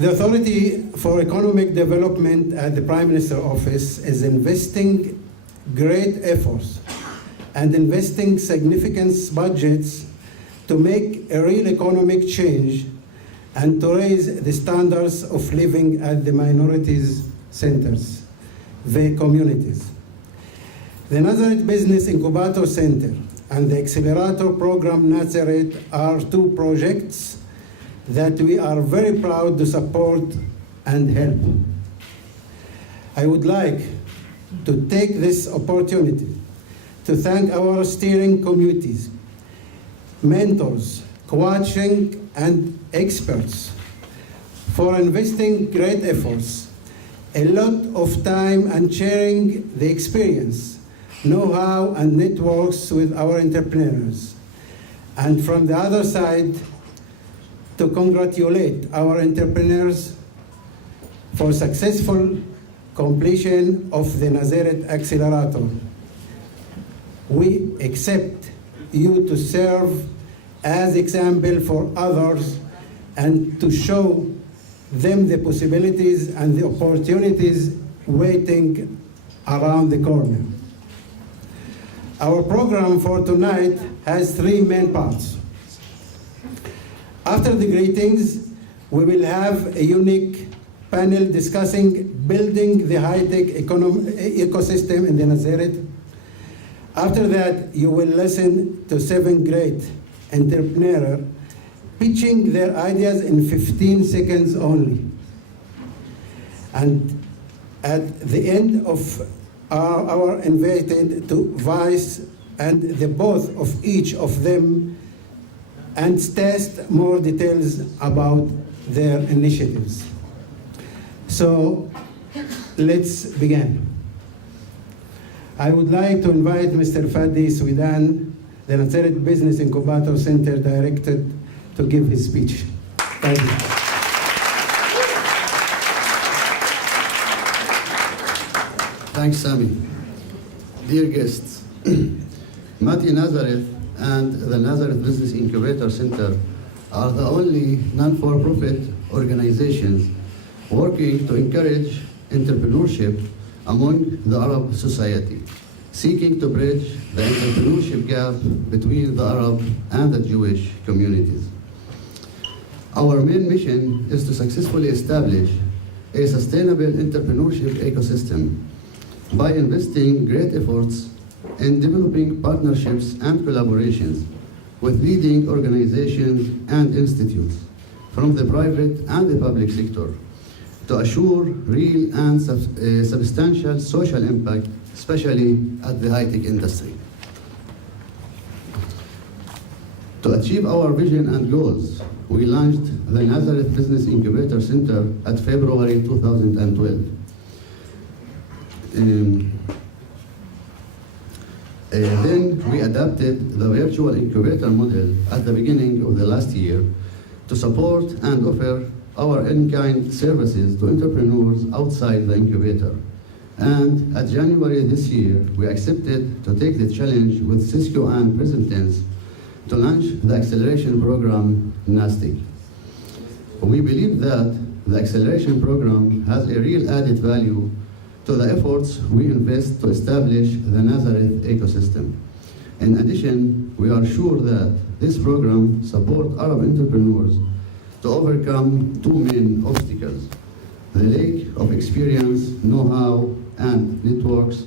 The Authority for Economic Development at the Prime Minister's Office is investing great efforts and investing significant budgets to make a real economic change and to raise the standards of living at the minorities centers, the communities. The Nazareth Business Incubator Center and the Accelerator Program Nazareth are two projects that we are very proud to support and help. I would like to take this opportunity to thank our steering committees, mentors, coaching, and experts for investing great efforts, a lot of time, and sharing the experience, know-how, and networks with our entrepreneurs. And from the other side, to congratulate our entrepreneurs for successful completion of the Nazareth Accelerator. We accept you to serve as example for others and to show them the possibilities and the opportunities waiting around the corner. Our program for tonight has three main parts. After the greetings, we will have a unique panel discussing building the high-tech ecosystem in the Nazareth. After that, you will listen to 7 great entrepreneurs pitching their ideas in 15 seconds only. And at the end of our invited to Vice and the both of each of them and test more details about their initiatives. So let's begin. I would like to invite Mr. Fadi Suidan, the Nazareth Business Incubator Center Director, to give his speech. Thank you. Thanks, Sami. Dear guests, Mati Nazareth and the Nazareth Business Incubator Center are the only non-for-profit organizations working to encourage entrepreneurship among the Arab society, seeking to bridge the entrepreneurship gap between the Arab and the Jewish communities. Our main mission is to successfully establish a sustainable entrepreneurship ecosystem by investing great efforts in developing partnerships and collaborations with leading organizations and institutes from the private and the public sector to assure real and substantial social impact, especially at the high-tech industry. To achieve our vision and goals, we launched the Nazareth Business Incubator Center at February 2012. Then we adapted the virtual incubator model at the beginning of the last year to support and offer our in-kind services to entrepreneurs outside the incubator. And at January this year, we accepted to take the challenge with Cisco and present tense to launch the acceleration program, nazTech. We believe that the acceleration program has a real added value to the efforts we invest to establish the Nazareth ecosystem. In addition, we are sure that this program supports Arab entrepreneurs to overcome two main obstacles: the lack of experience, know-how, and networks.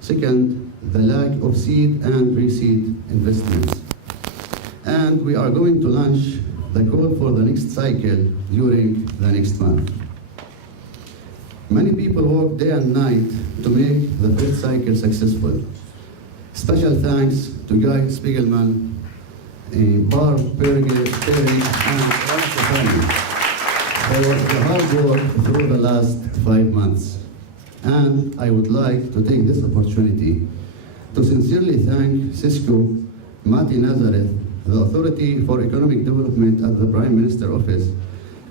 Second, the lack of seed and pre-seed investments. And we are going to launch the call for the next cycle during the next month. Many people work day and night to make the first cycle successful. Special thanks to Guy Spiegelman, Barb Perry, and all of the family for the hard work through the last 5 months. And I would like to take this opportunity to sincerely thank Cisco, Mati Nazareth, the Authority for Economic Development at the Prime Minister's Office,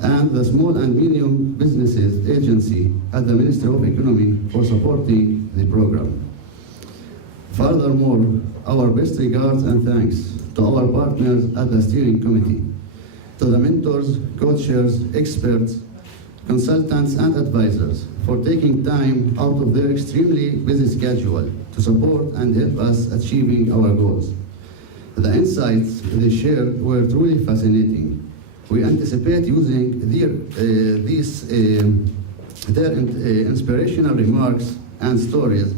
and the Small and Medium Businesses Agency at the Ministry of Economy for supporting the program. Furthermore, our best regards and thanks to our partners at the steering committee, to the mentors, coaches, experts, consultants, and advisors for taking time out of their extremely busy schedule to support and help us achieving our goals. The insights they shared were truly fascinating. We anticipate using their inspirational remarks and stories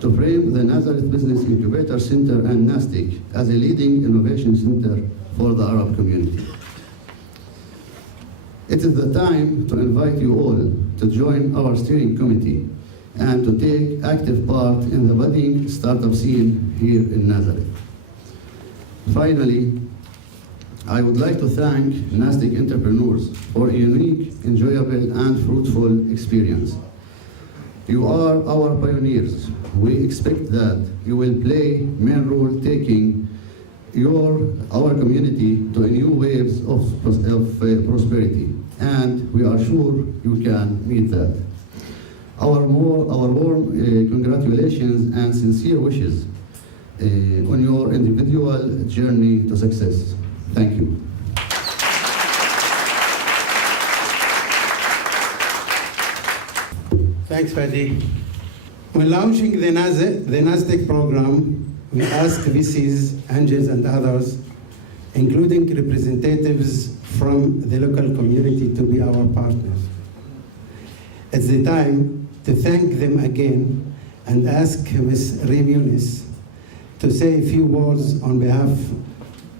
to frame the Nazareth Business Incubator Center and nazTech as a leading innovation center for the Arab community. It is the time to invite you all to join our steering committee and to take active part in the budding startup scene here in Nazareth. Finally, I would like to thank nazTech entrepreneurs for a unique, enjoyable, and fruitful experience. You are our pioneers. We expect that you will play main role taking our community to a new waves of prosperity, and we are sure you can meet that. Our warm congratulations and sincere wishes on your individual journey to success. Thank you. Thanks, Fadi. When launching the nazTech program, we asked VCs, angels, and others, including representatives from the local community, to be our partners. It's the time to thank them again and ask Ms. Reem Yunus to say a few words on behalf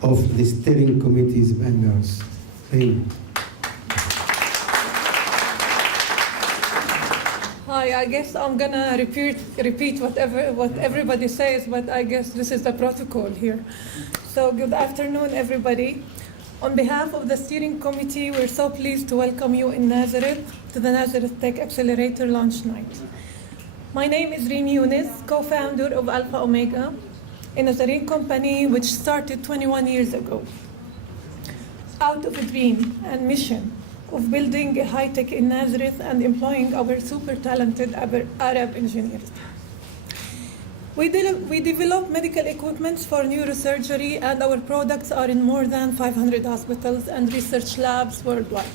of the steering committee's members. Reem. Hi, I guess I'm gonna repeat what everybody says, but I guess this is the protocol here. So good afternoon, everybody. On behalf of the steering committee, we're so pleased to welcome you in Nazareth to the Nazareth Tech Accelerator launch night. My name is Reem Yunus, co-founder of Alpha Omega, a Nazarene company which started 21 years ago, out of a dream and mission of building a high-tech in Nazareth and employing our super talented Arab engineers. We develop medical equipment for neurosurgery, and our products are in more than 500 hospitals and research labs worldwide.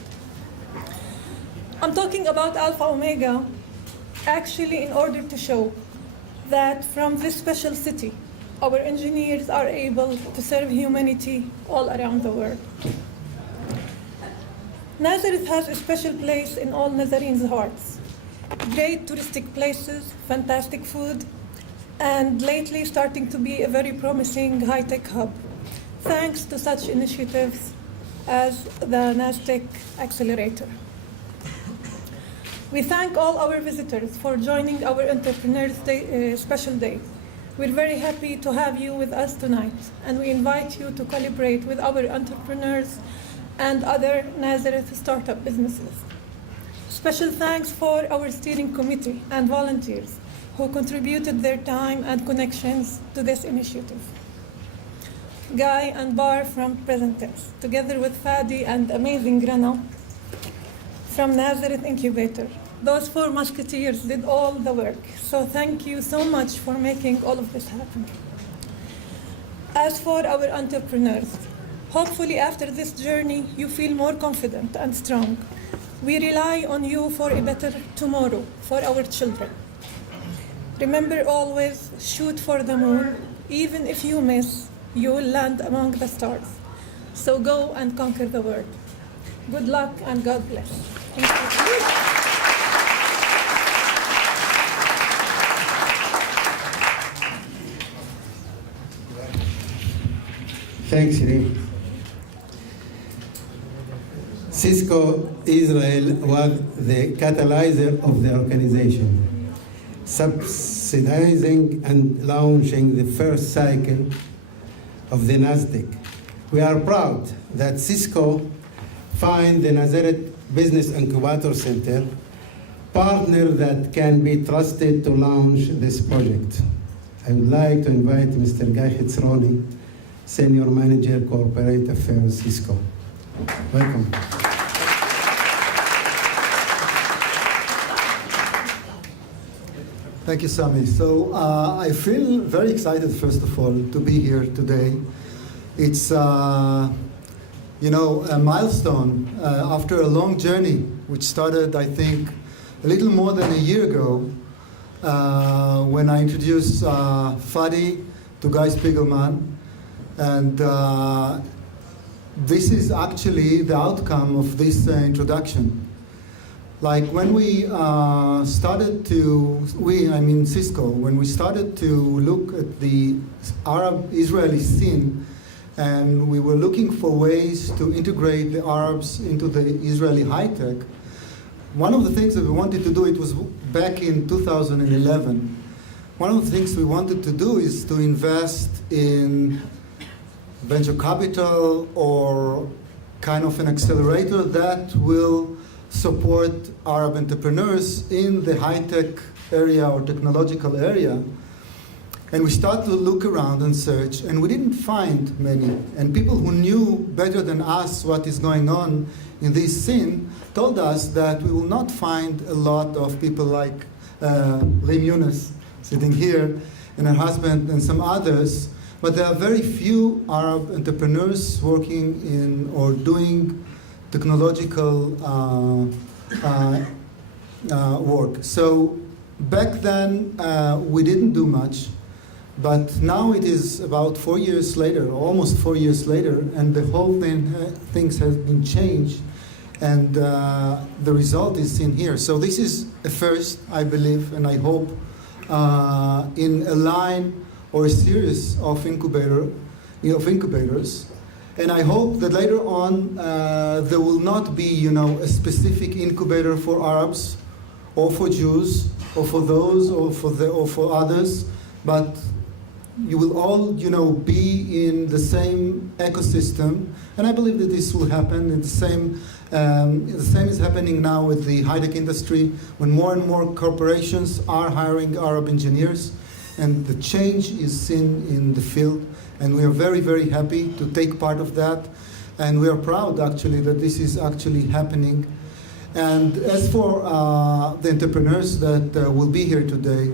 I'm talking about Alpha Omega, actually in order to show that from this special city, our engineers are able to serve humanity all around the world. Nazareth has a special place in all Nazarenes' hearts. Great touristic places, fantastic food, and lately starting to be a very promising high-tech hub, thanks to such initiatives as the nazTech Accelerator. We thank all our visitors for joining our Entrepreneurs Day, special day. We're very happy to have you with us tonight, and we invite you to collaborate with our entrepreneurs and other Nazareth startup businesses. Special thanks for our steering committee and volunteers who contributed their time and connections to this initiative. Guy and Bar from Present Tense, together with Fadi and amazing Rana from Nazareth Incubator. Those four musketeers did all the work, so thank you so much for making all of this happen. As for our entrepreneurs, hopefully after this journey you feel more confident and strong. We rely on you for a better tomorrow for our children. Remember always, shoot for the moon. Even if you miss, you will land among the stars. So go and conquer the world. Good luck and God bless. Thank you. Thanks, Reem. Cisco Israel was the catalyzer of the organization, subsidizing and launching the first cycle of the nazTech. We are proud that Cisco find the Nazareth Business Incubator Center partner that can be trusted to launch this project. I would like to invite Mr. Guy Hitzroni, Senior Manager, Corporate Affairs, Cisco. Welcome. Thank you, Sami. So I feel very excited, first of all, to be here today. It's a milestone after a long journey, which started, I think, a little more than a year ago, when I introduced Fadi to Guy Spiegelman. And this is actually the outcome of this introduction. Like when we started to, Cisco, when we started to look at the Arab-Israeli scene, and we were looking for ways to integrate the Arabs into the Israeli high-tech, one of the things that we wanted to do, it was back in 2011, one of the things we wanted to do is to invest in venture capital or kind of an accelerator that will support Arab entrepreneurs in the high-tech area or technological area. And we started to look around and search, and we didn't find many. And people who knew better than us what is going on in this scene told us that we will not find a lot of people like Lim Yunus sitting here, and her husband, and some others, but there are very few Arab entrepreneurs working in or doing technological work. So back then, we didn't do much. But now it is about 4 years later, almost 4 years later, and the whole things have been changed, and the result is seen here. So this is a first, I believe, and I hope, in a line or a series of incubators. And I hope that later on there will not be, a specific incubator for Arabs, or for Jews, or for those, or for others, but you will all, be in the same ecosystem, and I believe that this will happen. And the same is happening now with the high-tech industry, when more and more corporations are hiring Arab engineers, and the change is seen in the field, and we are very, very happy to take part of that, and we are proud, actually, that this is actually happening. And as for the entrepreneurs that will be here today,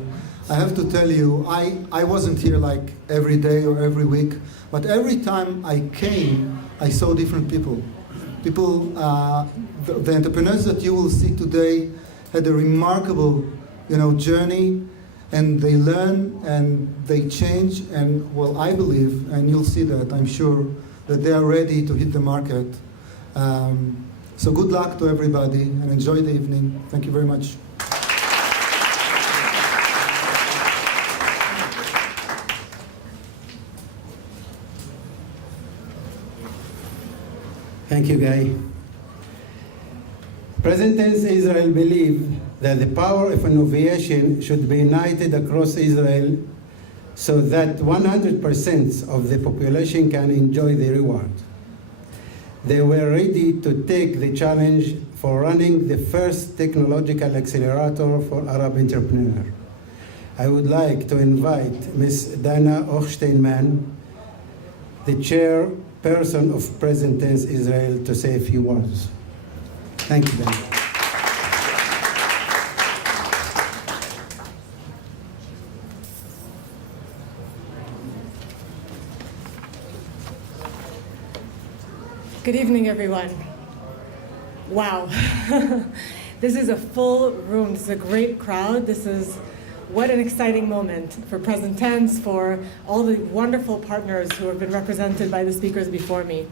I have to tell you, I wasn't here like every day or every week, but every time I came, I saw different people. People, the entrepreneurs that you will see today had a remarkable, journey, and they learn and they change, and well, I believe, and you'll see that, I'm sure, that they are ready to hit the market. So good luck to everybody, and enjoy the evening. Thank you very much. Thank you, Guy. Present tense Israel believe that the power of innovation should be united across Israel so that 100% of the population can enjoy the reward. They were ready to take the challenge for running the first technological accelerator for Arab entrepreneurs. I would like to invite Ms. Dana Ochsteinman, the chairperson of Present Tense Israel, to say a few words. Thank you, Dana. Good evening, everyone. Wow. This is a full room. This is a great crowd. What an exciting moment for Present Tense, for all the wonderful partners who have been represented by the speakers before me.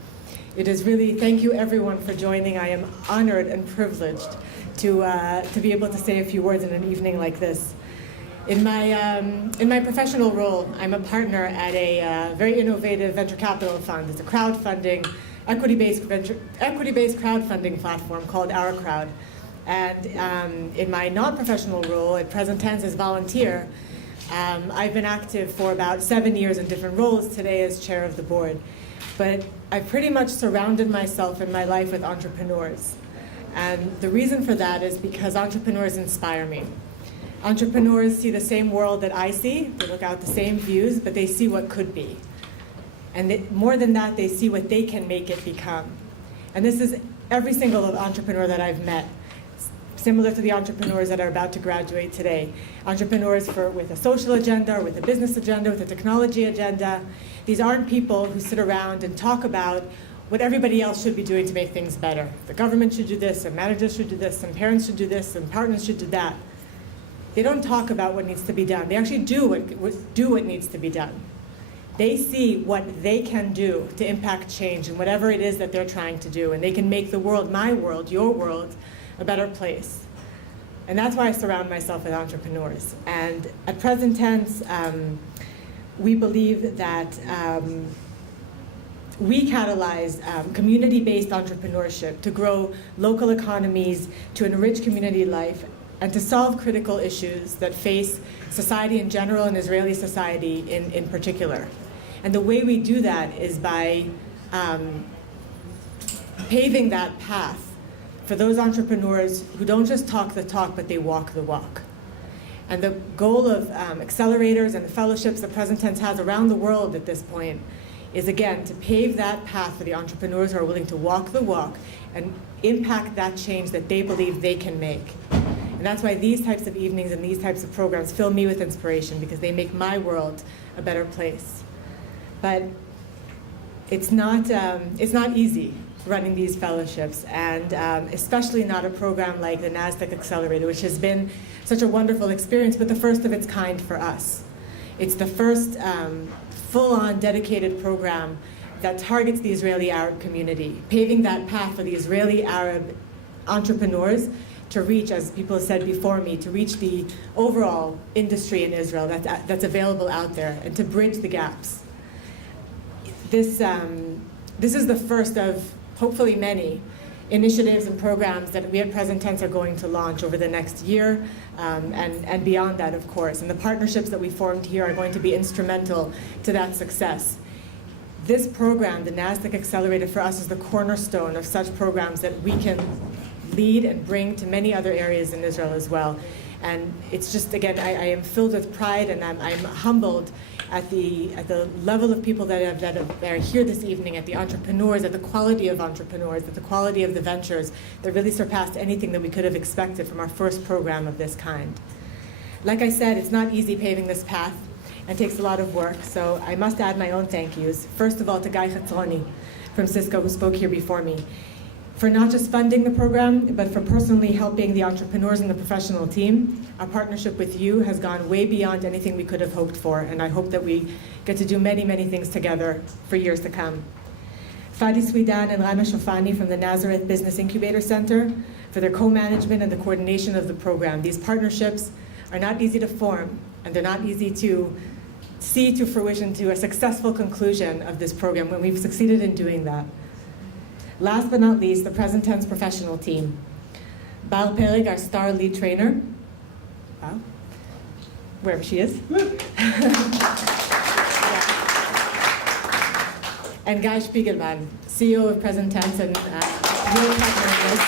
It is really, thank you everyone for joining. I am honored and privileged to be able to say a few words in an evening like this. In my professional role, I'm a partner at a very innovative venture capital fund. It's a crowdfunding, equity-based crowdfunding platform called Our Crowd. And in my non-professional role at Present Tense as volunteer, I've been active for about 7 years in different roles, today as chair of the board. But I've pretty much surrounded myself in my life with entrepreneurs. And the reason for that is because entrepreneurs inspire me. Entrepreneurs see the same world that I see, they look out the same views, but they see what could be. And more than that, they see what they can make it become. And this is every single entrepreneur that I've met, similar to the entrepreneurs that are about to graduate today. Entrepreneurs with a social agenda, or with a business agenda, with a technology agenda. These aren't people who sit around and talk about what everybody else should be doing to make things better. The government should do this, and managers should do this, and parents should do this, and partners should do that. They don't talk about what needs to be done. They actually do what needs to be done. They see what they can do to impact change in whatever it is that they're trying to do, and they can make the world, my world, your world, a better place. And that's why I surround myself with entrepreneurs. And at Present Tense, we believe that we catalyze community-based entrepreneurship to grow local economies, to enrich community life, and to solve critical issues that face society in general and Israeli society in particular. And the way we do that is by paving that path for those entrepreneurs who don't just talk the talk, but they walk the walk. And the goal of accelerators and the fellowships that Present Tense has around the world at this point is, again, to pave that path for the entrepreneurs who are willing to walk the walk and impact that change that they believe they can make. And that's why these types of evenings and these types of programs fill me with inspiration, because they make my world a better place. But it's not easy running these fellowships, and especially not a program like the nazTech Accelerator, which has been such a wonderful experience, but the first of its kind for us. It's the first full-on dedicated program that targets the Israeli Arab community, paving that path for the Israeli Arab entrepreneurs to reach, as people have said before me, to reach the overall industry in Israel that's available out there, and to bridge the gaps. This is the first of hopefully many initiatives and programs that we at Present Tense are going to launch over the next year, and beyond that, of course. And the partnerships that we formed here are going to be instrumental to that success. This program, the nazTech Accelerator, for us is the cornerstone of such programs that we can lead and bring to many other areas in Israel as well. And it's just, again, I am filled with pride, and I'm humbled at the level of people that are here this evening, at the entrepreneurs, at the quality of entrepreneurs, at the quality of the ventures that really surpassed anything that we could have expected from our first program of this kind. Like I said, it's not easy paving this path and takes a lot of work, so I must add my own thank yous. First of all, to Guy Chatzroni from Cisco, who spoke here before me, for not just funding the program, but for personally helping the entrepreneurs and the professional team. Our partnership with you has gone way beyond anything we could have hoped for, and I hope that we get to do many, many things together for years to come. Fadi Swidan and Rama Shofani from the Nazareth Business Incubator Center for their co-management and the coordination of the program. These partnerships are not easy to form, and they're not easy to see to fruition, to a successful conclusion of this program, when we've succeeded in doing that. Last but not least, the Present Tense professional team. Bar Perig, our star lead trainer, wow, wherever she is. And Guy Spiegelman, CEO of Present Tense and real partner in this.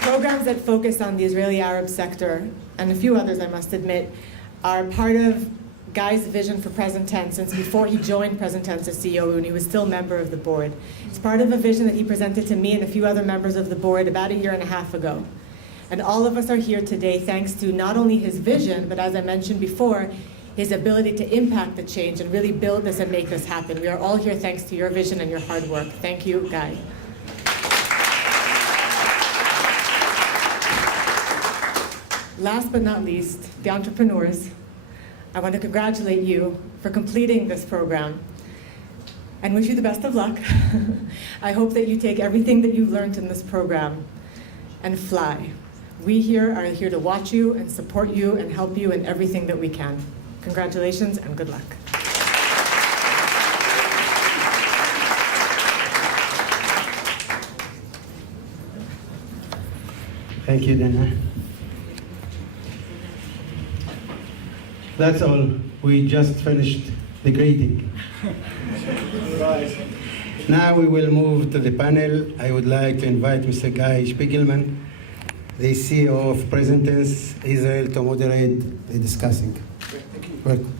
Programs that focus on the Israeli Arab sector, and a few others I must admit, are part of Guy's vision for Present Tense since before he joined Present Tense as CEO, when he was still a member of the board. It's part of a vision that he presented to me and a few other members of the board about 1.5 years ago. And all of us are here today thanks to not only his vision, but as I mentioned before, his ability to impact the change and really build this and make this happen. We are all here thanks to your vision and your hard work. Thank you, Guy. Last but not least, the entrepreneurs. I want to congratulate you for completing this program and wish you the best of luck. I hope that you take everything that you've learned in this program and fly. We here are here to watch you and support you and help you in everything that we can. Congratulations and good luck. Thank you, Dana. That's all. We just finished the greeting. Now we will move to the panel. I would like to invite Mr. Guy Spiegelman, the CEO of Present Tense Israel, to moderate the discussing. Thank you. Welcome.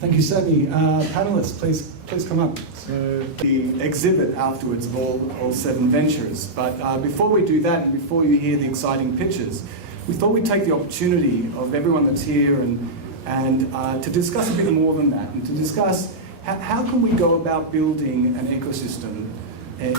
Thank you, Semi. Panelists, please come up. So the exhibit afterwards of all 7 ventures. But before we do that, and before you hear the exciting pitches, we thought we'd take the opportunity of everyone that's here and and to discuss a bit more than that, and to discuss how can we go about building an ecosystem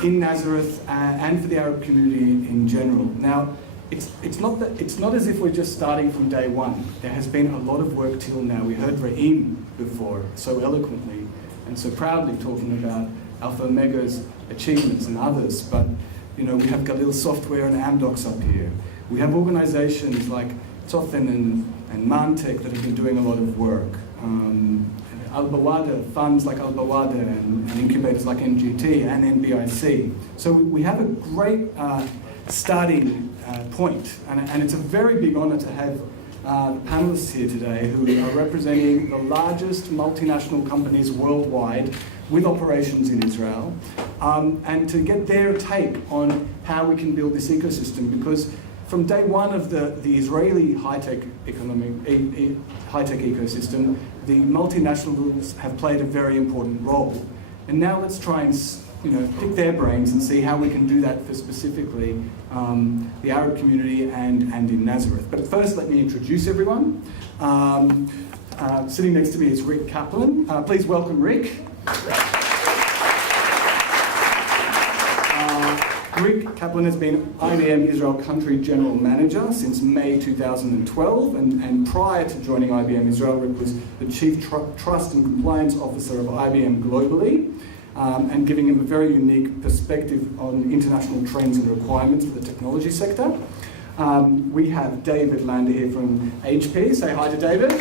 in Nazareth and for the Arab community in general. Now, it's not as if we're just starting from day one. There has been a lot of work till now. We heard Raheem before so eloquently and so proudly talking about Alpha Omega's achievements and others, but you know, we have Galil Software and Amdocs up here. We have organizations like Tofen and nazTech that have been doing a lot of work. Al-Bawada, funds like Al-Bawada and incubators like NGT and NBIC. So we have a great starting point, and it's a very big honor to have panelists here today who are representing the largest multinational companies worldwide with operations in Israel, and to get their take on how we can build this ecosystem, because from day one of the Israeli high-tech ecosystem, the multinationals have played a very important role. And now let's try and pick their brains and see how we can do that for specifically the Arab community and in Nazareth. But first, let me introduce everyone. Sitting next to me is Rick Kaplan. Please welcome Rick. Rick Kaplan has been IBM Israel Country General Manager since May 2012, and prior to joining IBM Israel, Rick was the Chief Trust and Compliance Officer of IBM globally, and giving him a very unique perspective on international trends and requirements for the technology sector. We have David Lander here from HP. Say hi to David.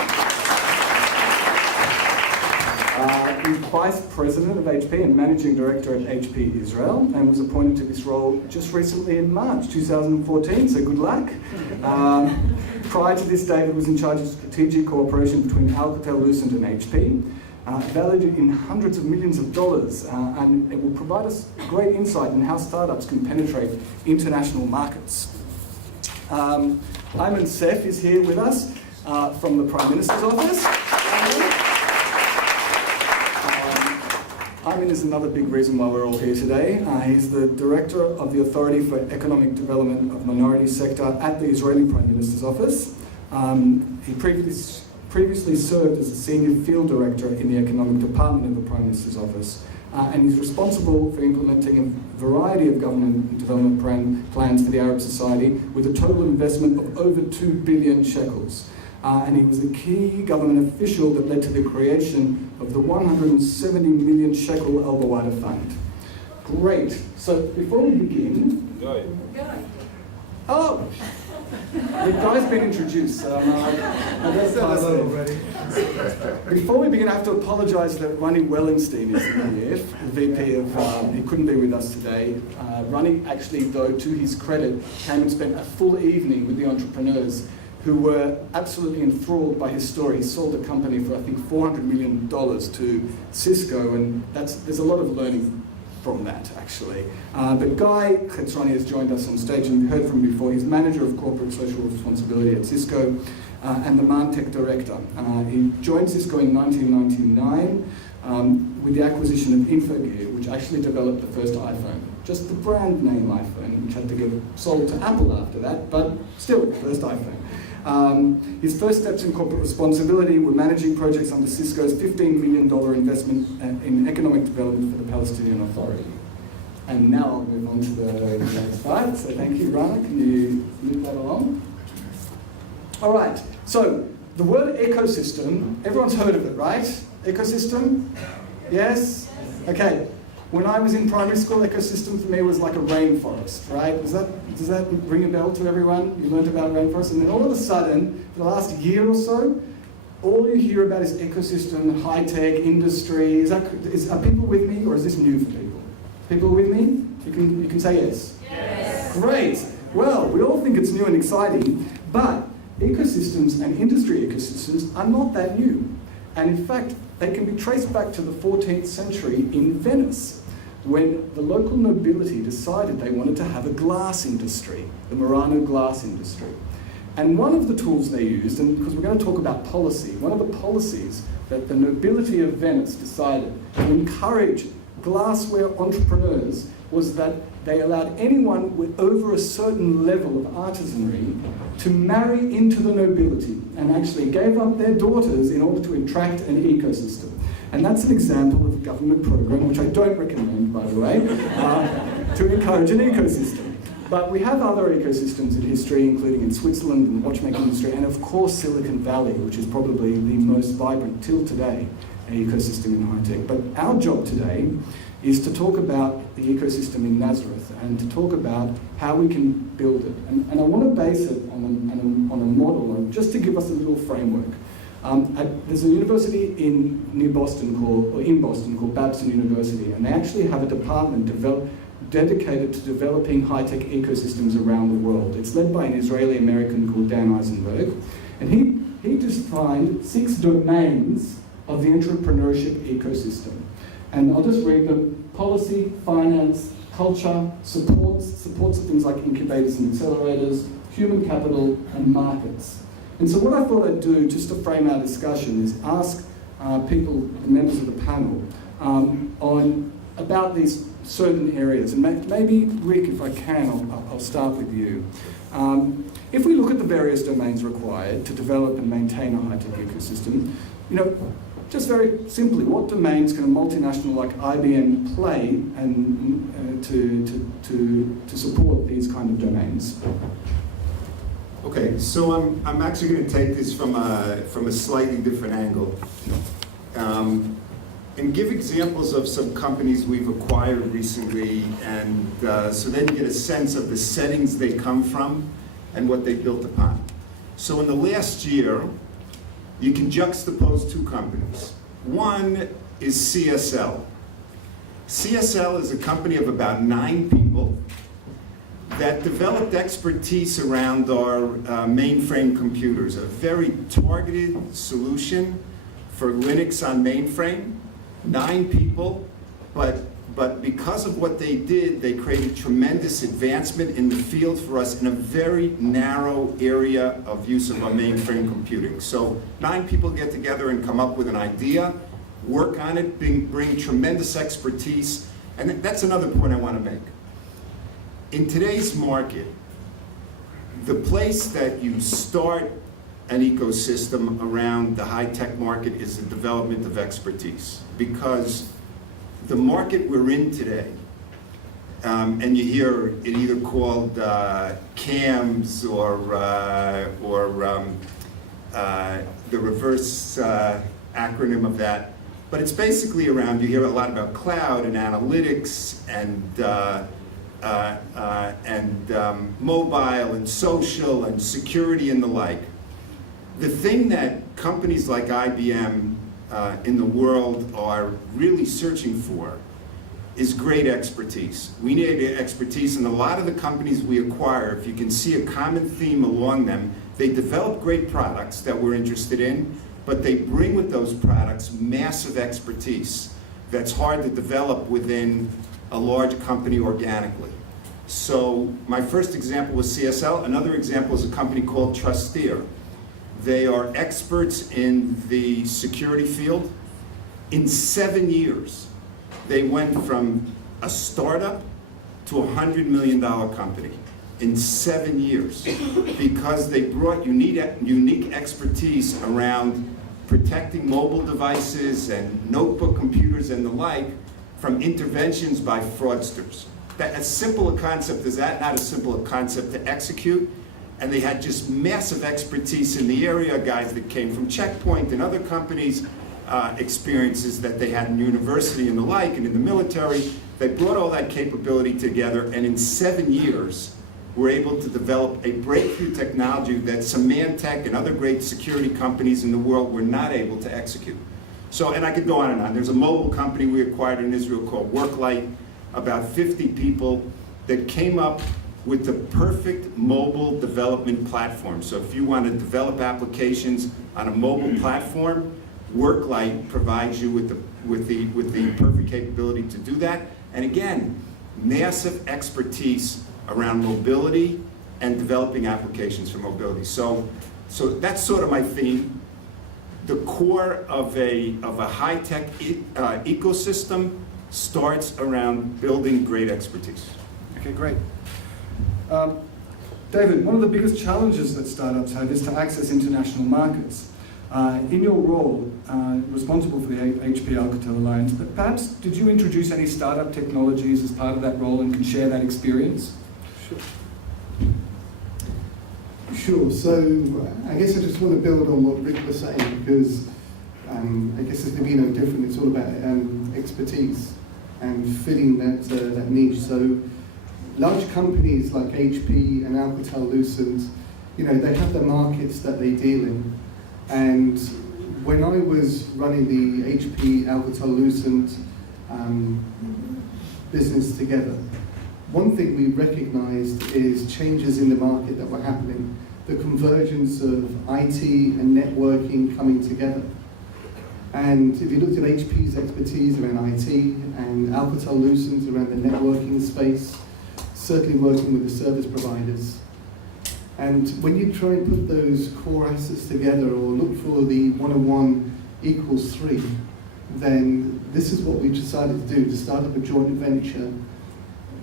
He's Vice President of HP and Managing Director at HP Israel, and was appointed to this role just recently in March 2014, so good luck. Prior to this, David was in charge of strategic cooperation between Alcatel-Lucent and HP, valued in hundreds of millions of dollars, and it will provide us great insight in how startups can penetrate international markets. Ayman Saif is here with us from the Prime Minister's office. Ayman is another big reason why we're all here today. He's the Director of the Authority for Economic Development of Minority Sector at the Israeli Prime Minister's office. He previously served as a Senior Field Director in the Economic Department of the Prime Minister's office. And he's responsible for implementing a variety of government development plans for the Arab society with a total investment of over 2 billion shekels. And he was a key government official that led to the creation of the 170 million shekel Al-Bawada Fund. Great. So before we begin... Guy. Oh! The guy's been introduced, so before we begin, I have to apologise that Ronnie Wellenstein isn't here, the VP of... he couldn't be with us today. Ronnie actually, though, to his credit, came and spent a full evening with the entrepreneurs who were absolutely enthralled by his story. He sold a company for, I think, $400 million to Cisco, and there's a lot of learning from that, actually. But Guy Chetzroni has joined us on stage, and we heard from him before. He's Manager of Corporate Social Responsibility at Cisco and the nazTech Director. He joined Cisco in 1999 with the acquisition of Infogear, which actually developed the first iPhone. Just the brand name iPhone, which had to get sold to Apple after that, but still, first iPhone. His first steps in corporate responsibility were managing projects under Cisco's $15 million investment in economic development for the Palestinian Authority. And now I'll move on to the next slide. So thank you, Rana. Can you move that along? All right. So the word ecosystem, everyone's heard of it, right? Ecosystem? Yes? Okay. When I was in primary school, ecosystem for me was like a rainforest, right? Does that ring a bell to everyone? You learned about rainforest, and then all of a sudden, for the last year or so, all you hear about is ecosystem, high-tech, industry. Are people with me, or is this new for people? People with me? You can say yes. Yes. Great. Well, we all think it's new and exciting, but ecosystems and industry ecosystems are not that new. And in fact, they can be traced back to the 14th century in Venice, when the local nobility decided they wanted to have a glass industry, the Murano glass industry. And one of the tools they used, and because we're going to talk about policy, one of the policies that the nobility of Venice decided to encourage glassware entrepreneurs was that they allowed anyone with over a certain level of artisanry to marry into the nobility and actually gave up their daughters in order to attract an ecosystem. And that's an example of a government program, which I don't recommend, by the way, to encourage an ecosystem. But we have other ecosystems in history, including in Switzerland and the watchmaking industry, and of course Silicon Valley, which is probably the most vibrant till today ecosystem in high tech. But our job today is to talk about the ecosystem in Nazareth and to talk about how we can build it. And I want to base it on a model, just to give us a little framework. There's a university in Boston called Babson University, and they actually have a department dedicated to developing high-tech ecosystems around the world. It's led by an Israeli-American called Dan Eisenberg, and he defined 6 domains of the entrepreneurship ecosystem. And I'll just read them: policy, finance, culture, supports of things like incubators and accelerators, human capital, and markets. And so what I thought I'd do, just to frame our discussion, is ask people, the members of the panel, about these certain areas. And maybe, Rick, if I can, I'll start with you. If we look at the various domains required to develop and maintain a high-tech ecosystem, just very simply, what domains can a multinational like IBM play and to support these kind of domains? Okay, so I'm actually going to take this from a slightly different angle, and give examples of some companies we've acquired recently, and so then you get a sense of the settings they come from and what they built upon. So in the last year, you can juxtapose 2 companies. One is CSL. CSL is a company of about 9 people that developed expertise around our mainframe computers, a very targeted solution for Linux on mainframe. 9 people, but because of what they did, they created tremendous advancement in the field for us in a very narrow area of use of our mainframe computing. So 9 people get together and come up with an idea, work on it, bring tremendous expertise, and that's another point I want to make. In today's market, the place that you start an ecosystem around the high-tech market is the development of expertise, because the market we're in today, and you hear it either called CAMS or the reverse acronym of that, but it's basically around, you hear a lot about cloud and analytics and mobile and social and security and the like. The thing that companies like IBM in the world are really searching for is great expertise. We need expertise, and a lot of the companies we acquire, if you can see a common theme along them, they develop great products that we're interested in, but they bring with those products massive expertise that's hard to develop within a large company organically. So my first example was CSL. Another example is a company called Trusteer. They are experts in the security field. In 7 years, they went from a startup to a $100 million company in 7 years, because they brought unique expertise around protecting mobile devices and notebook computers and the like from interventions by fraudsters. That, as simple a concept as that, not as simple a concept to execute. And they had just massive expertise in the area, guys that came from Checkpoint and other companies, experiences that they had in university and the like, and in the military. They brought all that capability together, and in 7 years, were able to develop a breakthrough technology that Symantec and other great security companies in the world were not able to execute. So, and I could go on and on. There's a mobile company we acquired in Israel called Worklight, about 50 people that came up with the perfect mobile development platform. So if you want to develop applications on a mobile platform, Worklight provides you with the perfect capability to do that. And again, massive expertise around mobility and developing applications for mobility. So that's sort of my theme. The core of a high-tech ecosystem starts around building great expertise. Okay, great. David, one of the biggest challenges that startups have is to access international markets. In your role, responsible for the HP Alcatel Alliance, but perhaps did you introduce any startup technologies as part of that role and can share that experience? Sure. So I guess I just want to build on what Rick was saying, because I guess it's going to be no different. It's all about expertise and filling that niche. So large companies like HP and Alcatel-Lucent, you know, they have the markets that they deal in. And when I was running the HP Alcatel-Lucent business together, one thing we recognized is changes in the market that were happening, the convergence of IT and networking coming together. And if you looked at HP's expertise around IT and Alcatel-Lucent around the networking space, certainly working with the service providers. And when you try and put those core assets together or look for the 1 and 1 equals 3, then this is what we decided to do, to start up a joint venture,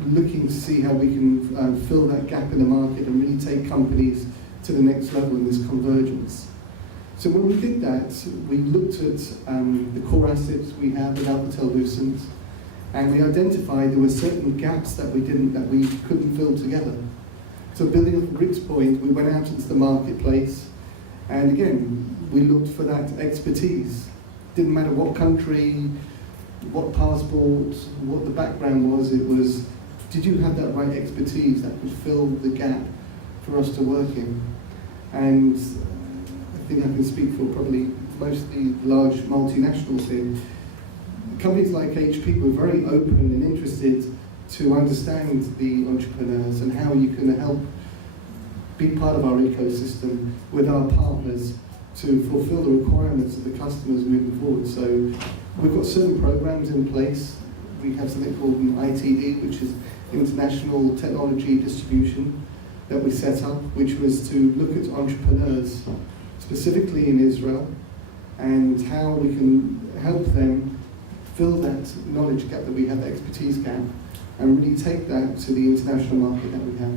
looking to see how we can fill that gap in the market and really take companies to the next level in this convergence. So when we did that, we looked at the core assets we have at Alcatel-Lucent, and we identified there were certain gaps that we couldn't fill together. So building on Rick's point, we went out into the marketplace, and again, we looked for that expertise. Didn't matter what country, what passport, what the background was, it was, did you have that right expertise that could fill the gap for us to work in? And I think I can speak for probably most of the large multinationals here. Companies like HP were very open and interested to understand the entrepreneurs and how you can help be part of our ecosystem with our partners to fulfill the requirements of the customers moving forward. So we've got certain programs in place. We have something called an ITD, which is International Technology Distribution, that we set up, which was to look at entrepreneurs, specifically in Israel, and how we can help them fill that knowledge gap that we have, the expertise gap, and really take that to the international market that we have.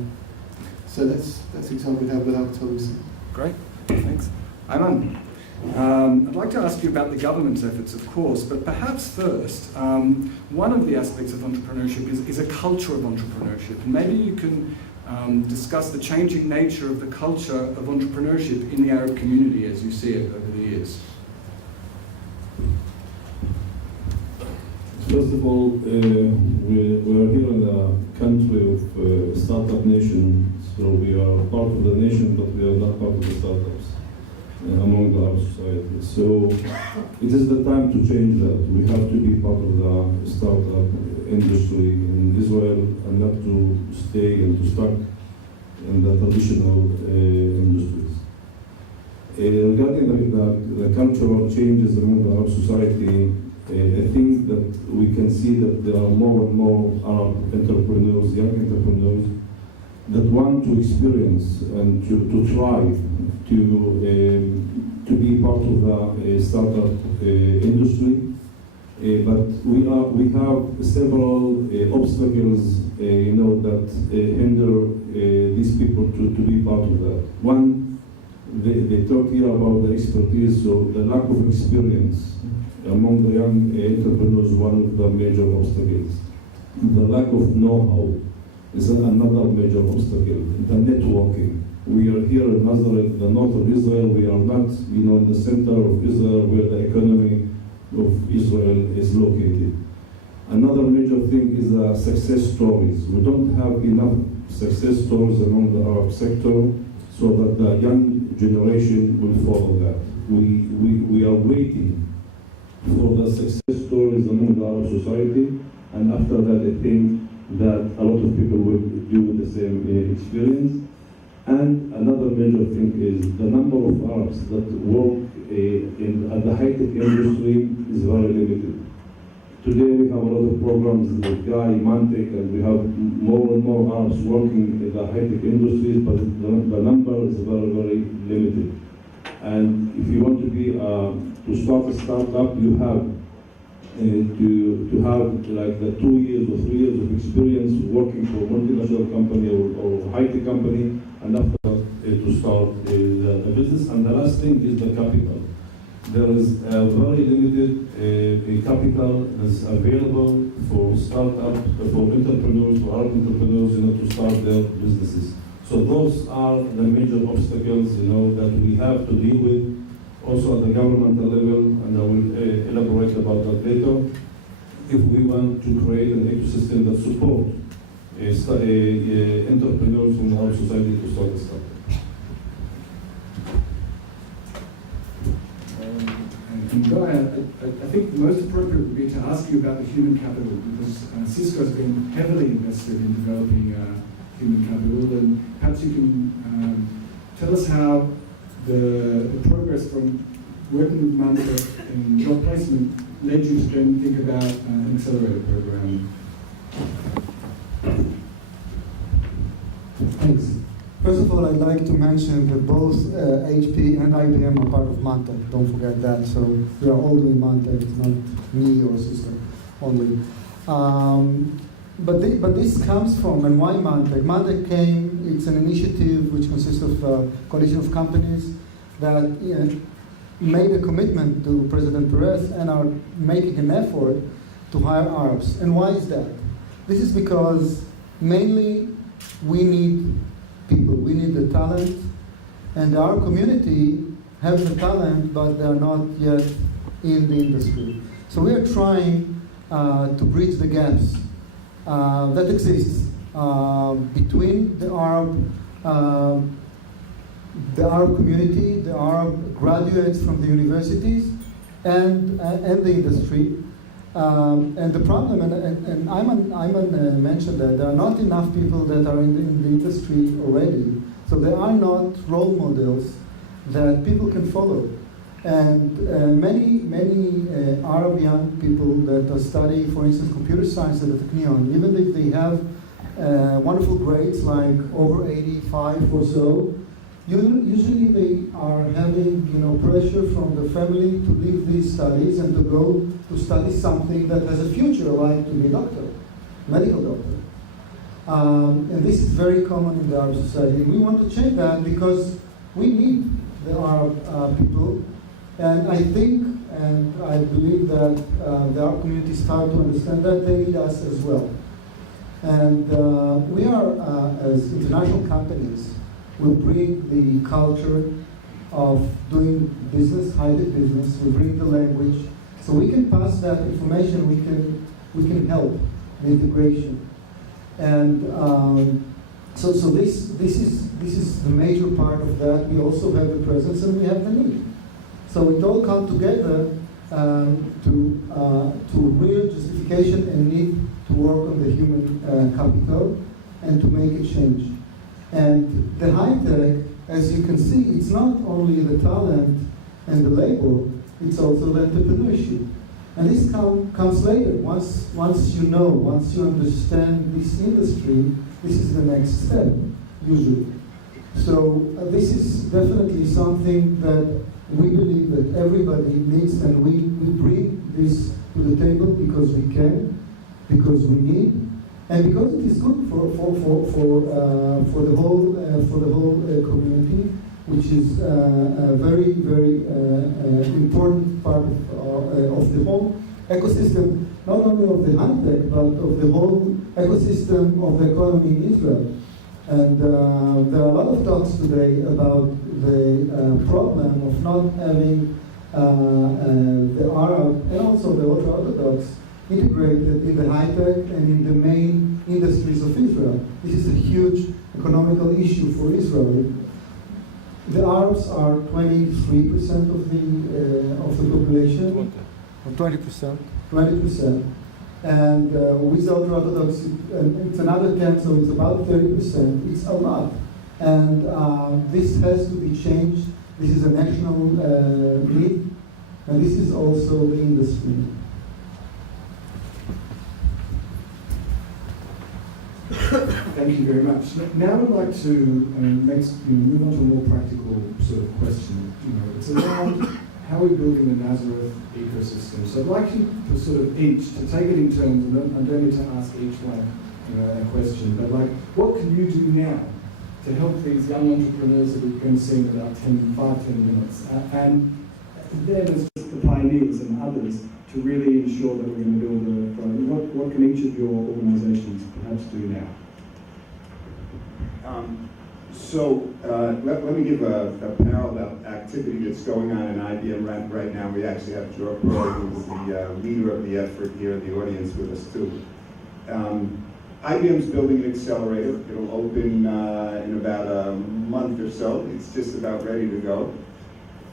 So that's the example we have with Alcatel-Lucent. Great, thanks. Ayman, I'd like to ask you about the government's efforts, of course, but perhaps first, one of the aspects of entrepreneurship is a culture of entrepreneurship. And maybe you can discuss the changing nature of the culture of entrepreneurship in the Arab community as you see it over the years. First of all, we are here in a country of startup nation, so we are part of the nation, but we are not part of the startups among the Arab society. So it is the time to change that. We have to be part of the startup industry in Israel and not to stay and to stuck in the traditional industries. Regarding the cultural changes among the Arab society, I think that we can see that there are more and more Arab entrepreneurs, young entrepreneurs, that want to experience and to try to be part of the startup industry. But we have several obstacles, that hinder these people to be part of that. One, they talk here about the expertise, so the lack of experience among the young entrepreneurs is one of the major obstacles. The lack of know-how is another major obstacle. The networking. We are here in Nazareth, the north of Israel. We are not, in the center of Israel where the economy of Israel is located. Another major thing is success stories. We don't have enough success stories among the Arab sector so that the young generation will follow that. We are waiting for the success stories among the Arab society, and after that I think that a lot of people will do the same experience. And another major thing is the number of Arabs that work at the high-tech industry is very limited. Today we have a lot of programs like GAI, ManTech, and we have more and more Arabs working in the high-tech industries, but the number is very, very limited. And if you want to start a startup, you have to have like the 2 years or 3 years of experience working for a multinational company or high-tech company, and after to start the business. And the last thing is the capital. There is a very limited capital that's available for startup, for entrepreneurs, for Arab entrepreneurs, to start their businesses. So those are the major obstacles, that we have to deal with. Also at the governmental level, and I will elaborate about that later, if we want to create an ecosystem that supports entrepreneurs from our society to start a startup. And Guy, I think the most appropriate would be to ask you about the human capital, because Cisco has been heavily invested in developing human capital, and perhaps you can tell us how the progress from working with nazTech and job placement led you to then think about an accelerator program. Thanks. First of all, I'd like to mention that both HP and IBM are part of nazTech. Don't forget that. So we are all doing nazTech. It's not me or Cisco only. But this comes from, and why nazTech? nazTech came, it's an initiative which consists of a coalition of companies that made a commitment to President Perez and are making an effort to hire Arabs. And why is that? This is because mainly we need people, we need the talent, and our community has the talent, but they are not yet in the industry. So we are trying to bridge the gaps that exists between the Arab community, the Arab graduates from the universities, and the industry. And the problem, and Ayman mentioned that there are not enough people that are in the industry already, so there are not role models that people can follow. And many Arab young people that are studying, for instance, computer science at the Technion, even if they have wonderful grades like over 85 or so, usually they are having pressure from the family to leave these studies and to go to study something that has a future, like to be a doctor, medical doctor. And this is very common in the Arab society. We want to change that because we need the Arab people. And I think, and I believe that the Arab community start to understand that they need us as well. And we are, as international companies, we bring the culture of doing business, high-tech business. We bring the language, so we can pass that information. We can help the integration, and so this is the major part of that. We also have the presence and we have the need. So it all comes together to real justification and need to work on the human capital and to make a change. And the high-tech, as you can see, it's not only the talent and the labor, it's also the entrepreneurship. And this comes later. Once you know, once you understand this industry, this is the next step, usually. So this is definitely something that we believe that everybody needs, and we bring this to the table because we can, because we need, and because it is good for the whole community, which is a very important part of the whole ecosystem, not only of the high-tech, but of the whole ecosystem of the economy in Israel. And there are a lot of talks today about the problem of not having the Arab and also the ultra-Orthodox integrated in the high-tech and in the main industries of Israel. This is a huge economical issue for Israel. The Arabs are 23% of the population. 20%. 20%. And with the ultra-Orthodox, it's another 10, so it's about 30%. It's a lot. And this has to be changed. This is a national need, and this is also the industry. Thank you very much. Now I'd like to move on to a more practical sort of question. It's around how we're building the Nazareth ecosystem. So I'd like you to sort of each, to take it in turns, and I don't need to ask each one a question, but like, what can you do now to help these young entrepreneurs that we're going to see in about 5-10 minutes, and them as the pioneers and others to really ensure that we're going to build a, what can each of your organizations perhaps do now? Let me give a parallel activity that's going on in IBM right now. We actually have Joe Pearl, who's the leader of the effort here in the audience with us too. IBM's building an accelerator. It'll open in about a month or so. It's just about ready to go.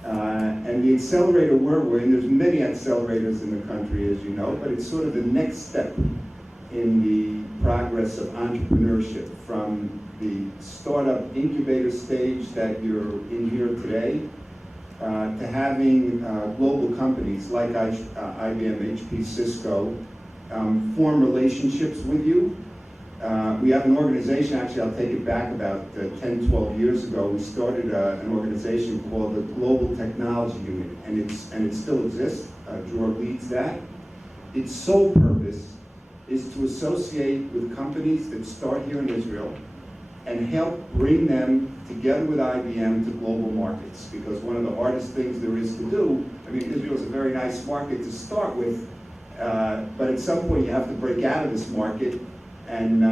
And the accelerator we're in, there's many accelerators in the country, as you know, but it's sort of the next step in the progress of entrepreneurship, from the startup incubator stage that you're in here today, to having global companies like IBM, HP, Cisco form relationships with you. We have an organization, actually I'll take it back about 10, 12 years ago. We started an organization called the Global Technology Unit, and it still exists. Dror leads that. Its sole purpose is to associate with companies that start here in Israel and help bring them together with IBM to global markets. Because one of the hardest things there is to do, I mean, Israel is a very nice market to start with, but at some point you have to break out of this market, and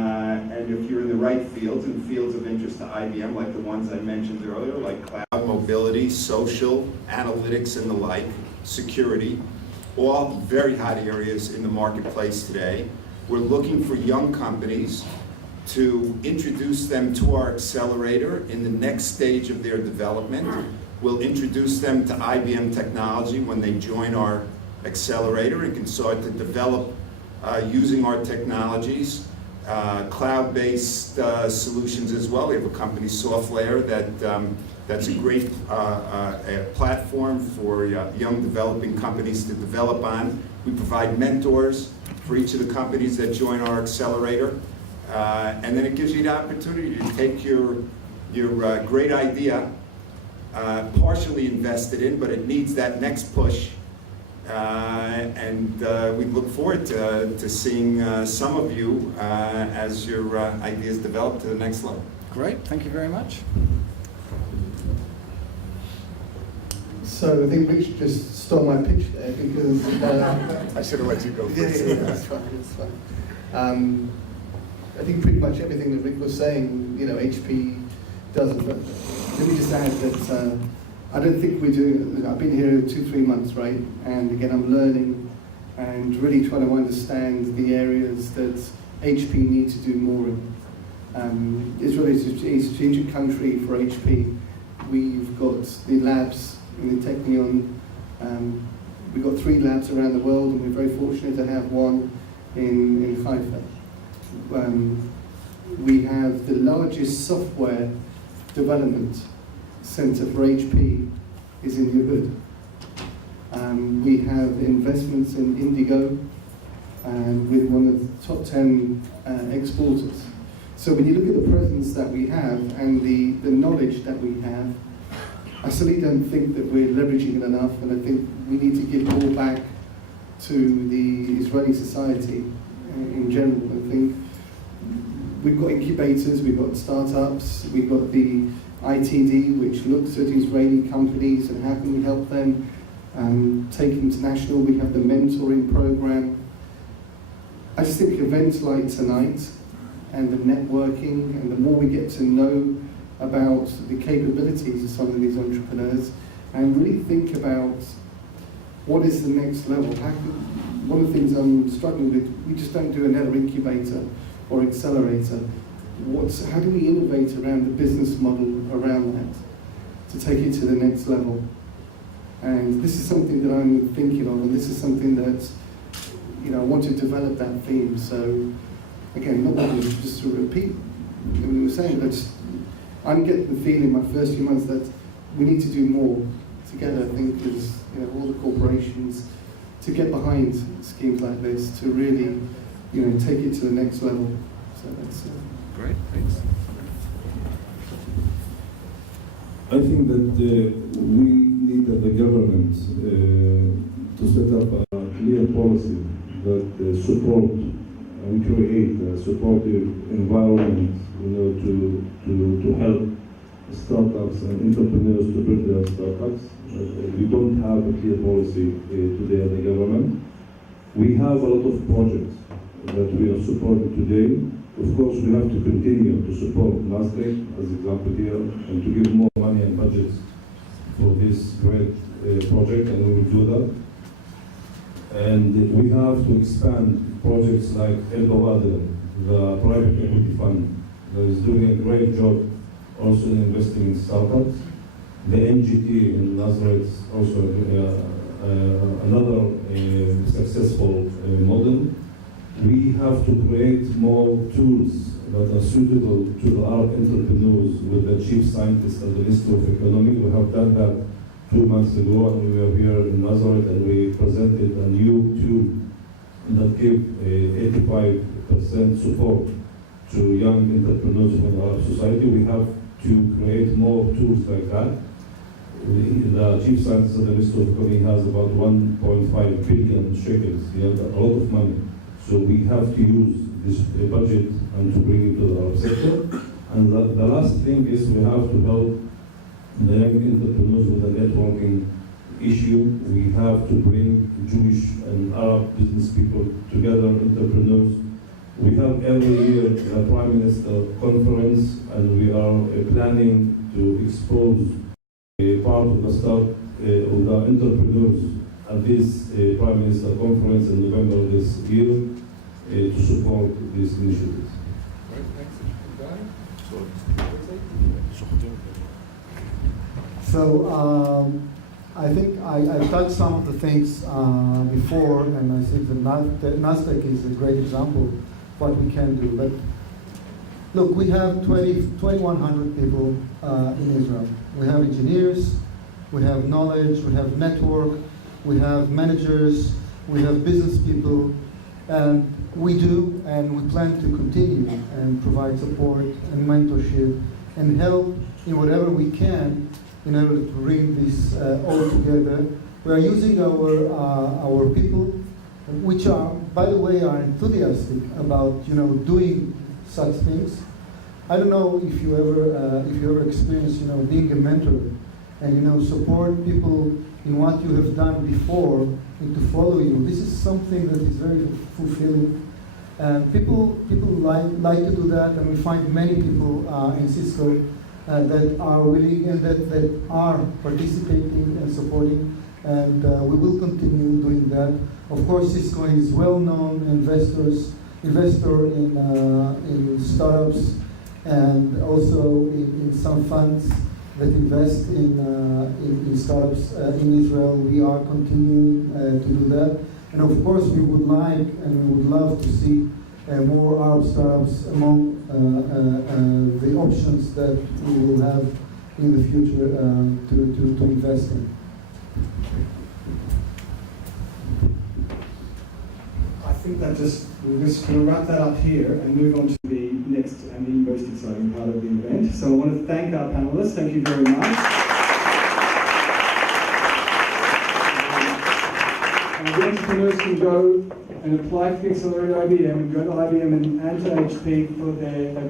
if you're in the right fields and fields of interest to IBM, like the ones I mentioned earlier, like cloud, mobility, social, analytics and the like, security, all very hot areas in the marketplace today. We're looking for young companies to introduce them to our accelerator in the next stage of their development. We'll introduce them to IBM technology when they join our accelerator and can start to develop using our technologies, cloud-based solutions as well. We have a company, Software, that's a great platform for young developing companies to develop on. We provide mentors for each of the companies that join our accelerator. And then it gives you the opportunity to take your great idea, partially invested in, but it needs that next push. And we look forward to seeing some of you as your ideas develop to the next level. Great, thank you very much. So I think Rich just stole my pitch there, because I should have let you go first. Yeah, that's fine. That's fine. I think pretty much everything that Rick was saying, HP does. But let me just add that I don't think we're doing. I've been here 2-3 months, right? And again, I'm learning and really trying to understand the areas that HP need to do more in. Israel is a strategic country for HP. We've got the labs in the Technion. We've got 3 labs around the world, and we're very fortunate to have one in Haifa. We have the largest software development center for HP is in Yehud. We have investments in Indigo, with one of the top 10 exporters. So when you look at the presence that we have and the knowledge that we have, I certainly don't think that we're leveraging it enough, and I think we need to give more back to the Israeli society in general. I think we've got incubators, we've got startups, we've got the ITD, which looks at Israeli companies and how can we help them take international. We have the mentoring program. I just think events like tonight and the networking, and the more we get to know about the capabilities of some of these entrepreneurs and really think about what is the next level. One of the things I'm struggling with, we just don't do another incubator or accelerator. How do we innovate around the business model around that to take it to the next level? And this is something that I'm thinking of, and this is something that I want to develop that theme. So again, not just to repeat what we were saying, but I'm getting the feeling my first few months that we need to do more together. I think as all the corporations to get behind schemes like this to really take it to the next level. So that's great. Thanks. I think that we need the government to set up a clear policy that support and create a supportive environment, to help startups and entrepreneurs to build their startups. We don't have a clear policy today at the government. We have a lot of projects that we are supporting today. Of course, we have to continue to support nazTech as example here, and to give more money and budgets for this great project, and we will do that. And we have to expand projects like Eldorado, the private equity fund, that is doing a great job also in investing in startups. The NGT in Nazareth also another successful model. We have to create more tools that are suitable to our entrepreneurs with the chief scientist and the Minister of Economy. We have done that 2 months ago, and we were here in Nazareth, and we presented a new tool that gives 85% support to young entrepreneurs in our society. We have to create more tools like that. The chief scientist and the Minister of Economy has about 1.5 billion shekels, a lot of money. So we have to use this budget and to bring it to our sector. And the last thing is we have to help the young entrepreneurs with the networking issue. We have to bring Jewish and Arab business people together, entrepreneurs. We have every year the Prime Minister conference, and we are planning to expose a part of the start of the entrepreneurs at this Prime Minister conference in November this year to support these initiatives. So I think I touched some of the things before, and I think the nazTech is a great example of what we can do. But look, we have 2,100 people in Israel. We have engineers, we have knowledge, we have network, we have managers, we have business people, and we do, and we plan to continue and provide support and mentorship and help in whatever we can in order to bring this all together. We are using our people, which are, by the way, are enthusiastic about doing such things. I don't know if you ever experienced being a mentor and support people in what you have done before and to follow you. This is something that is very fulfilling. And people like to do that, and we find many people in Cisco that are willing and that are participating and supporting, and we will continue doing that. Of course, Cisco is well-known investor in startups, and also in some funds that invest in startups in Israel. We are continuing to do that. And of course, we would like and we would love to see more Arab startups among the options that we will have in the future to invest in. I think that we're just going to wrap that up here and move on to the next and the most exciting part of the event. So I want to thank our panelists. Thank you very much. And the entrepreneurs can go and apply for the Accelerator IBM and go to IBM and to HP for their,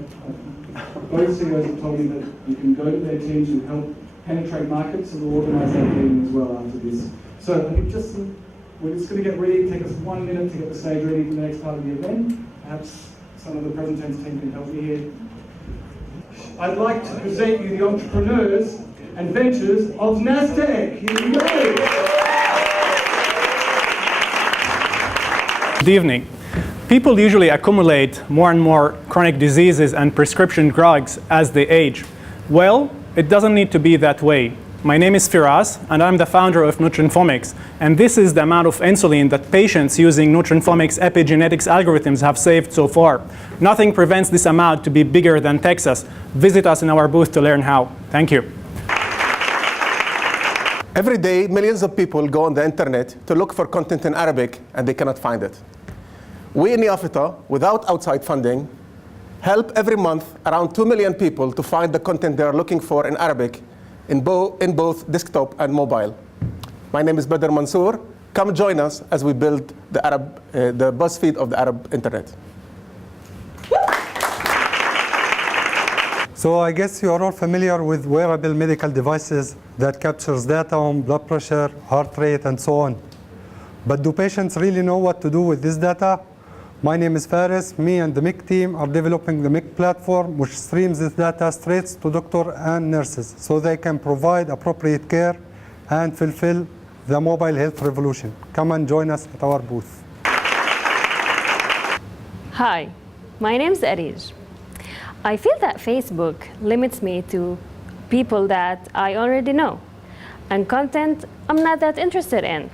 both CEOs have told me that you can go to their teams and help penetrate markets, and we'll organise that meeting as well after this. So I think we're just going to get ready. Take us 1 minute to get the stage ready for the next part of the event. Perhaps some of the presenters team can help me here. I'd like to present you the entrepreneurs and ventures of nazTech. Here we go. Good evening. People usually accumulate more and more chronic diseases and prescription drugs as they age. Well, it doesn't need to be that way. My name is Firas, and I'm the founder of Nutrinfomics, and this is the amount of insulin that patients using Nutrinfomics epigenetics algorithms have saved so far. Nothing prevents this amount to be bigger than Texas. Visit us in our booth to learn how. Thank you. Every day, millions of people go on the internet to look for content in Arabic, and they cannot find it. We in Neofita, without outside funding, help every month around 2 million people to find the content they are looking for in Arabic in both desktop and mobile. My name is Badr Mansour. Come join us as we build the BuzzFeed of the Arab internet. So I guess you are all familiar with wearable medical devices that captures data on blood pressure, heart rate, and so on. But do patients really know what to do with this data? My name is Faris. Me and the MIC team are developing the MIC platform, which streams this data straight to doctors and nurses so they can provide appropriate care and fulfill the mobile health revolution. Come and join us at our booth. Hi, my name is Arij. I feel that Facebook limits me to people that I already know and content I'm not that interested in.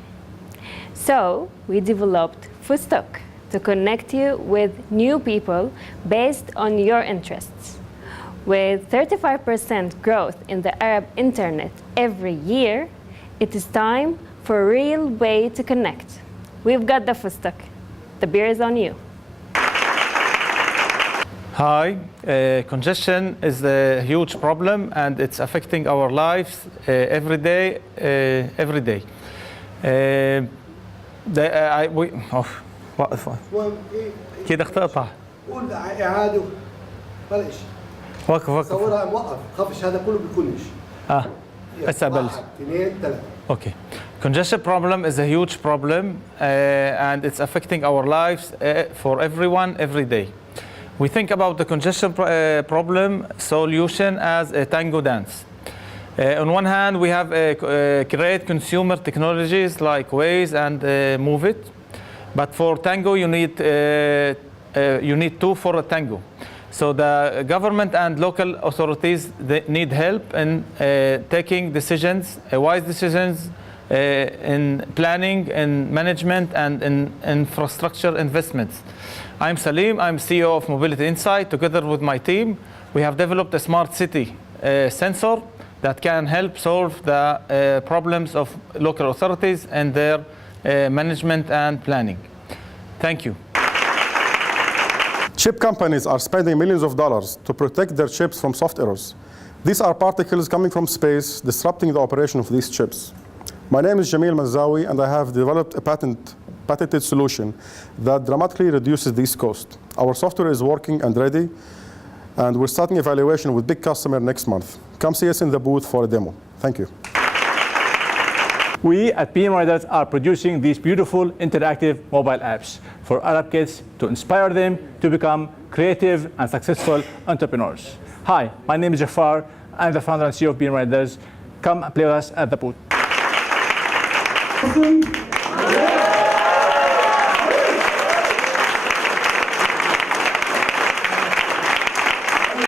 So we developed Fustock to connect you with new people based on your interests. With 35% growth in the Arab internet every year, it is time for a real way to connect. We've got the Fustock. The beer is on you. Hi, congestion is a huge problem and it's affecting our lives every day. كده اختقطع. قول إعادة بلاش. وقف. صورها موقف، خافش هذا كله بيكونش. هسه بلش. 2 3. Okay. Congestion problem is a huge problem and it's affecting our lives for everyone every day. We think about the congestion problem solution as a tango dance. On one hand, we have great consumer technologies like Waze and Move It, but for tango, you need two for a tango. So the government and local authorities they need help in taking decisions, wise decisions in planning, in management, and in infrastructure investments. I'm Salim, I'm CEO of Mobility Insight. Together with my team, we have developed a smart city sensor that can help solve the problems of local authorities and their management and planning. Thank you. Chip companies are spending millions of dollars to protect their chips from soft errors. These are particles coming from space disrupting the operation of these chips. My name is Jamil Mazawi, and I have developed a patented solution that dramatically reduces these costs. Our software is working and ready, and we're starting evaluation with big customer next month. Come see us in the booth for a demo. Thank you. We at PM Riders are producing these beautiful interactive mobile apps for Arab kids to inspire them to become creative and successful entrepreneurs. Hi, my name is Jafar. I'm the founder and CEO of PM Riders. Come and play with us at the booth.